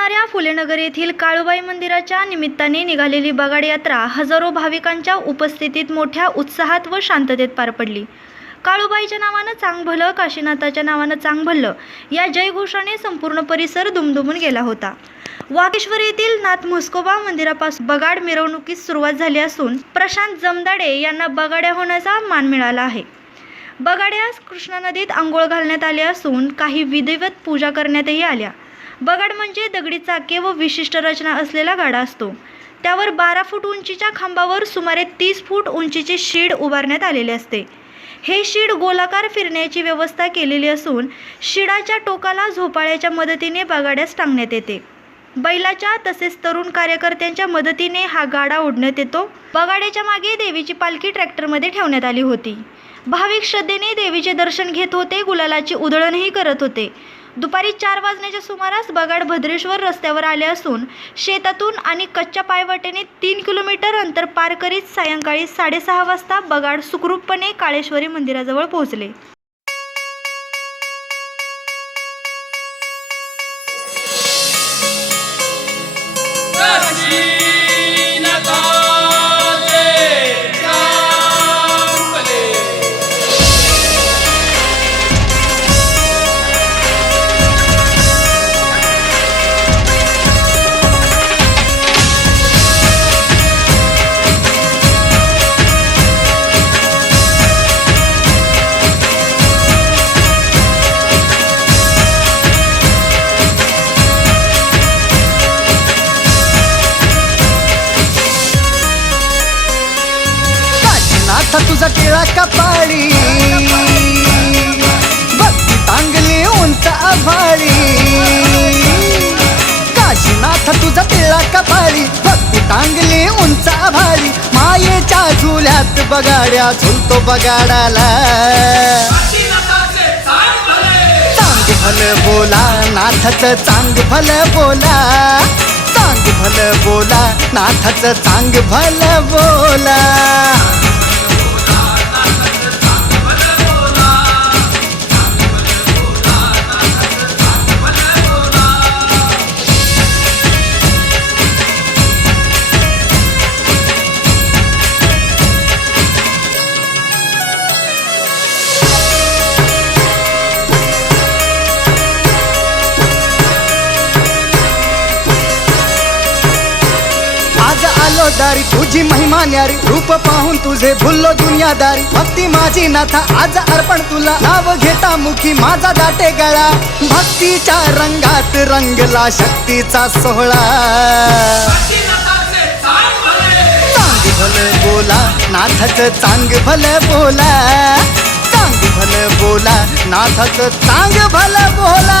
असणाऱ्या फुलेनगर येथील काळूबाई मंदिराच्या निमित्ताने निघालेली बगाड यात्रा हजारो भाविकांच्या उपस्थितीत मोठ्या उत्साहात व शांततेत पार पडली. काळूबाईच्या नावानं चांग भलं काशीनाथाच्या नावानं चांग भलं या जयघोषाने संपूर्ण परिसर दुमदुमून गेला होता. वागेश्वर येथील नाथ म्हस्कोबा मंदिरापासून बगाड मिरवणुकीस सुरुवात झाली असून प्रशांत जमदाडे यांना बगाड्या होण्याचा मान मिळाला आहे. बगाड्यास कृष्णा नदीत आंघोळ घालण्यात आले असून काही विधिवत पूजा करण्यातही आल्या. बगाड म्हणजे दगडी चाके व विशिष्ट रचना असलेला गाडा असतो. त्यावर बारा फूट उंचीच्या खांबावर सुमारे तीस फूट उंचीचे शीड उभारण्यात आलेले असते. हे शीड गोलाकार फिरण्याची व्यवस्था केलेली असून शिडाच्या टोकाला झोपाळ्याच्या मदतीने बगाड्यास टांगण्यात येते. बैलाच्या तसेच तरुण कार्यकर्त्यांच्या मदतीने हा गाडा ओढण्यात येतो. बगाड्याच्या मागे देवीची पालखी ट्रॅक्टरमध्ये ठेवण्यात आली होती. भाविक श्रद्धेने देवीचे दर्शन घेत होते गुलालाची उधळणही करत होते. दुपारी चार वाजण्याच्या सुमारास बगाड भद्रेश्वर रस्त्यावर आले असून शेतातून आणि कच्च्या पायवाटेने तीन किलोमीटर अंतर पार करीत सायंकाळी साडेसहा वाजता बगाड सुखरूपपणे काळेश्वरी मंदिराजवळ पोहोचले. कपाळी. भक्ती तांगली उंच आभाळी. काशीनाथ तुझा टिळा कपाळी. भक्ती तांगली उंच आभाळी. मायेच्या झुल्यात बगाड्या झुलतो बगाडाला. चांग भल बोला नाथच चांग भल बोला. चांग भल बोला नाथच चांग भल बोला. आज दारी तुझी महिमा न्यारी रूप पाहून तुझे भुललो दुनियादारी. भक्ती माझी नाथा आज अर्पण तुला. नाव घेता मुखी माझा दाटे गळा. भक्तीच्या रंगात रंगला शक्तीचा सोहळा. चांग भल बोला नाथच चांग भल बोला. चांग भल बोला नाथच चांग भल बोला.